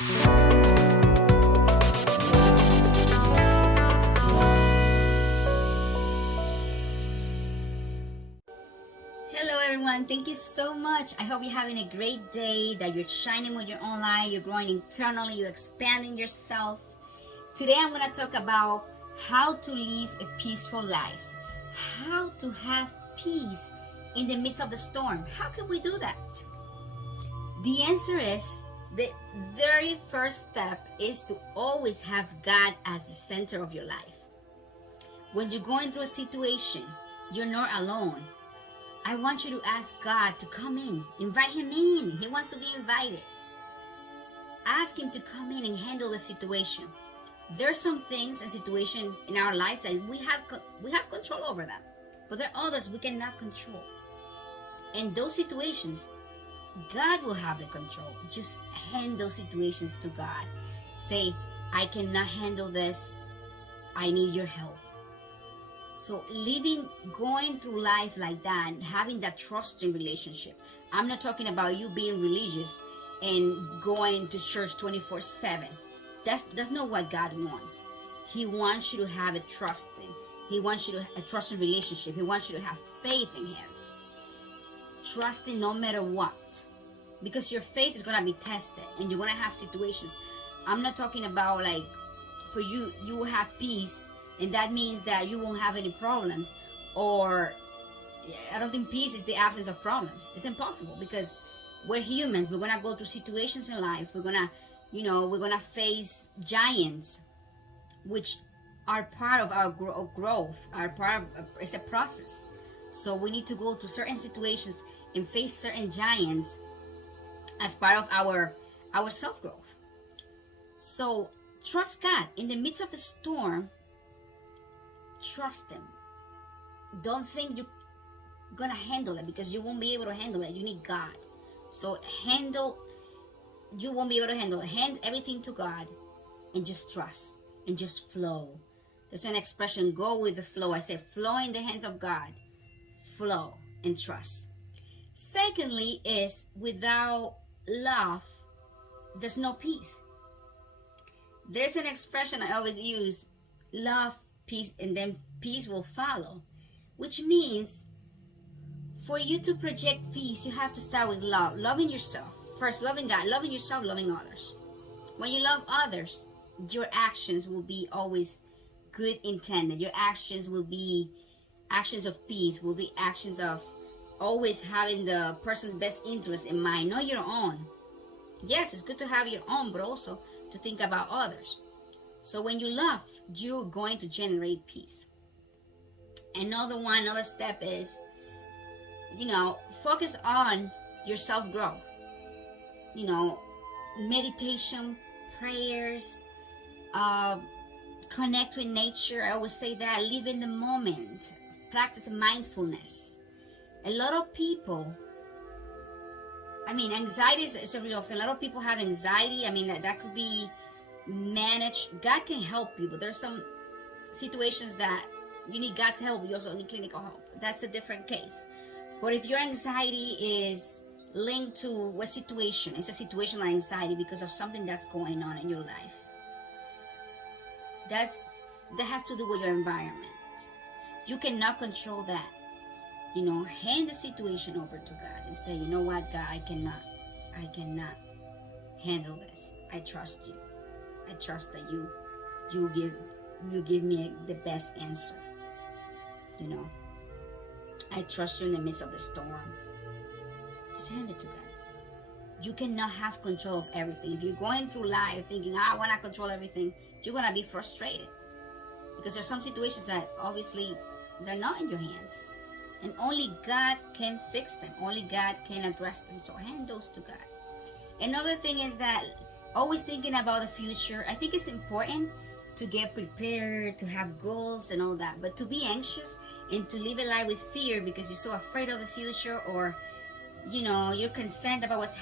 Hello everyone, thank you so much. I hope you're having a great day, that you're shining with your own light, you're growing internally, you're expanding yourself. Today I'm going to talk about how to live a peaceful life, how to have peace in the midst of the storm. How can we do that? The answer is, the very first step is to always have God as the center of your life. When you're going through a situation, you're not alone. I want you to ask God to come in. Invite him in. He wants to be invited. Ask him to come in and handle the situation. There's some things and situations in our life that we have control over them, but there are others we cannot control. In those situations, God will have the control. Just hand those situations to God. Say, I cannot handle this. I need your help. So going through life like that, having that trusting relationship. I'm not talking about you being religious and going to church 24/7. That's not what God wants. He wants you to have a trusting. He wants you to a trusting relationship. He wants you to have faith in him. Trusting no matter what. Because your faith is going to be tested and you're going to have situations. I'm not talking about like for you will have peace and that means that you won't have any problems, or I don't think peace is the absence of problems. It's impossible because we're humans. We're going to go through situations in life. We're going to face giants, which are part of our growth, it's a process. So we need to go through certain situations and face certain giants as part of our self-growth. So trust God. In the midst of the storm, trust him. Don't think you're gonna handle it, because you won't be able to handle it. You need God. So you won't be able to handle it. Hand everything to God and just trust and just flow. There's an expression, go with the flow. I say flow in the hands of God. Flow and trust. Secondly is, without love, there's no peace. There's an expression I always use, love, peace, and then peace will follow, which means for you to project peace, you have to start with love. Loving yourself. First, loving God, loving yourself, loving others. When you love others, your actions will be always good intended. Your actions will be actions of peace, will be actions of always having the person's best interest in mind, not your own. Yes, it's good to have your own, but also to think about others. So when you love, you're going to generate peace. Another step is, focus on your self-growth. Meditation, prayers, connect with nature. I always say that. Live in the moment. Practice mindfulness. A lot of people, anxiety is a real thing. A lot of people have anxiety. That could be managed. God can help you, but there's some situations that you need God's help. You also need clinical help. That's a different case. But if your anxiety is linked to a situation, it's a situational anxiety because of something that's going on in your life, that has to do with your environment. You cannot control that. Hand the situation over to God and say, you know what, God, I cannot handle this. I trust you. I trust that you give me the best answer. I trust you in the midst of the storm. Just hand it to God. You cannot have control of everything. If you're going through life thinking, I want to control everything, you're going to be frustrated. Because there's some situations that obviously they're not in your hands. And only God can fix them. Only God can address them. So hand those to God. Another thing is that always thinking about the future. I think it's important to get prepared, to have goals and all that. But to be anxious and to live a life with fear because you're so afraid of the future, or you're concerned about what's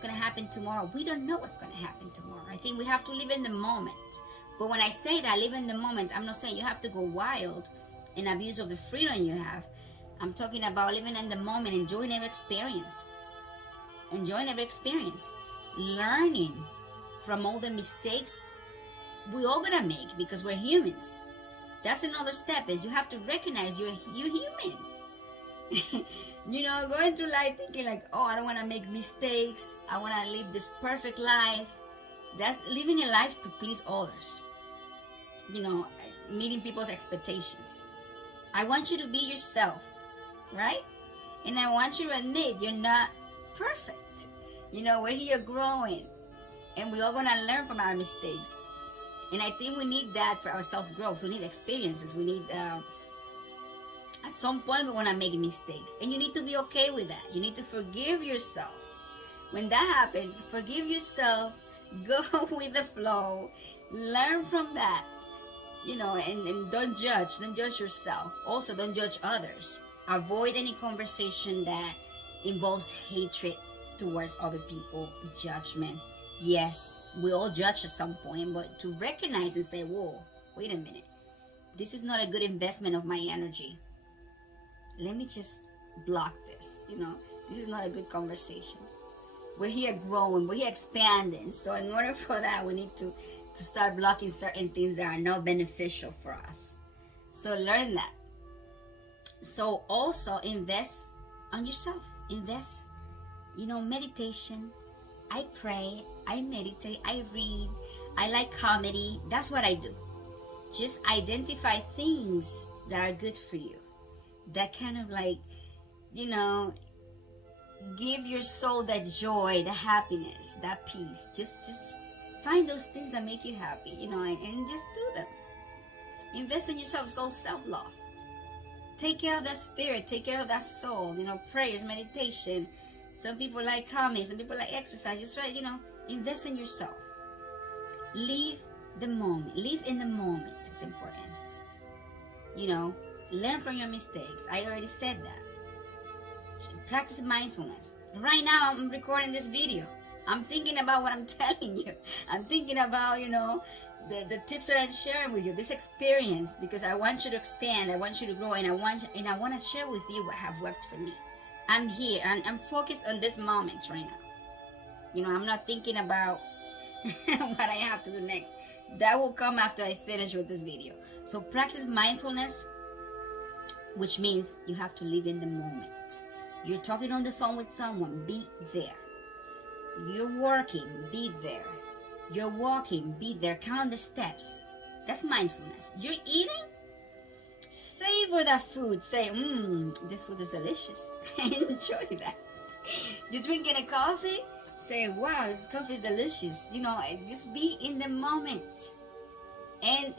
going to happen tomorrow. We don't know what's going to happen tomorrow. I think we have to live in the moment. But when I say that, live in the moment, I'm not saying you have to go wild and abuse of the freedom you have. I'm talking about living in the moment, enjoying every experience. Learning from all the mistakes we all gonna make, because we're humans. That's another step, is you have to recognize you're human. Going through life thinking like, oh, I don't want to make mistakes, I want to live this perfect life. That's living a life to please others. Meeting people's expectations. I want you to be yourself, right? And I want you to admit you're not perfect. We're here growing, and we're all gonna learn from our mistakes. And I think we need that for our self-growth. We need experiences. We need, at some point, we want to make mistakes. And you need to be okay with that. You need to forgive yourself. When that happens, forgive yourself. Go with the flow. Learn from that. And don't judge. Don't judge yourself. Also, don't judge others. Avoid any conversation that involves hatred towards other people, judgment. Yes, we all judge at some point, but to recognize and say, whoa, wait a minute. This is not a good investment of my energy. Let me just block this. This is not a good conversation. We're here growing, we're here expanding. So in order for that, we need to start blocking certain things that are not beneficial for us. So learn that. So also invest on yourself. Invest, meditation. I pray, I meditate, I read, I like comedy. That's what I do. Just identify things that are good for you, that kind of like, give your soul that joy, the happiness, that peace. Just find those things that make you happy, and just do them. Invest in yourself. It's called self-love. Take care of that spirit, take care of that soul, prayers, meditation. Some people like comedy, some people like exercise. Just try, invest in yourself. Live the moment. Live in the moment. It's important. Learn from your mistakes. I already said that. Practice mindfulness. Right now, I'm recording this video. I'm thinking about what I'm telling you. I'm thinking about, the tips that I'm sharing with you, this experience, because I want you to expand, I want you to grow, and I want to share with you what have worked for me. I'm here, and I'm focused on this moment right now. I'm not thinking about what I have to do next. That will come after I finish with this video. So practice mindfulness, which means you have to live in the moment. You're talking on the phone with someone, be there. You're working, be there. You're walking, be there. Count the steps. That's mindfulness. You're eating, savor that food. Say, this food is delicious. Enjoy that. You're drinking a coffee, say, wow, this coffee is delicious. Just be in the moment. And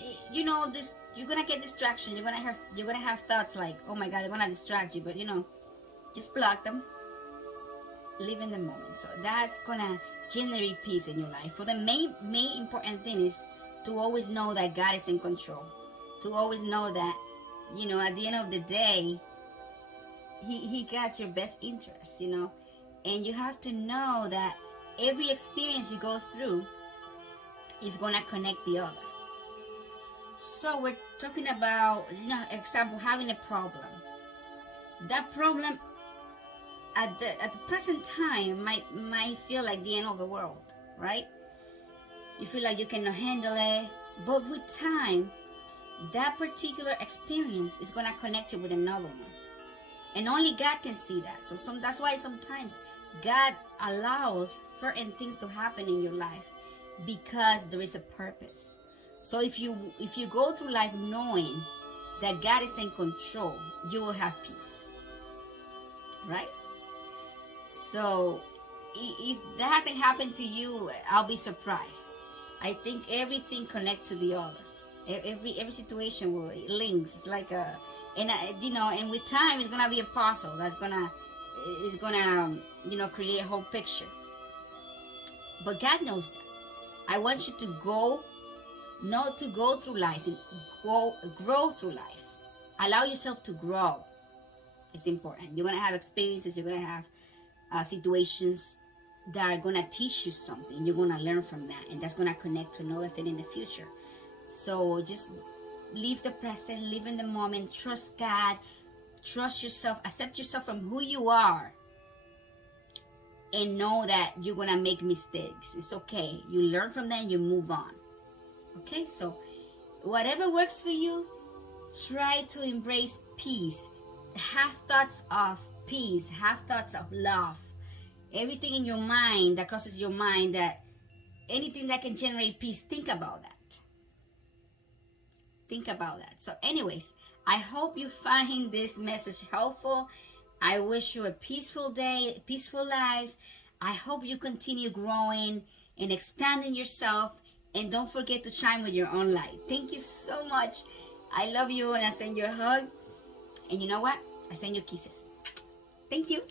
this, you're gonna get distraction. You're gonna have thoughts like, oh my God, they're gonna distract you. But just block them. Live in the moment. So that's gonna generate peace in your life. For the main important thing is to always know that God is in control. To always know that, at the end of the day, He got your best interest, And you have to know that every experience you go through is gonna connect the other. So we're talking about, example, having a problem. That problem at the present time might feel like the end of the world, right? You feel like you cannot handle it, but with time, that particular experience is gonna connect you with another one, and only God can see that. So that's why sometimes God allows certain things to happen in your life, because there is a purpose. So if you go through life knowing that God is in control, you will have peace, right? So if that hasn't happened to you, I'll be surprised. I think everything connects to the other. Every situation will links. It's like and with time, it's gonna be a puzzle that's gonna create a whole picture. But God knows that. I want you to go, not to go through life, grow through life. Allow yourself to grow. It's important. You're gonna have experiences. You're gonna have situations that are gonna teach you something. You're gonna learn from that, and that's gonna connect to another thing in the future. So just live the present, live in the moment, trust God, trust yourself, accept yourself from who you are, and know that you're gonna make mistakes. It's okay. You learn from them, you move on. Okay, so whatever works for you, try to embrace peace. Have thoughts of peace, have thoughts of love. Everything in your mind that crosses your mind, that anything that can generate peace, think about that. Think about that. So anyways, I hope you find this message helpful. I wish you a peaceful day, a peaceful life. I hope you continue growing and expanding yourself. And don't forget to shine with your own light. Thank you so much. I love you, and I send you a hug. And you know what? I send you kisses. Thank you.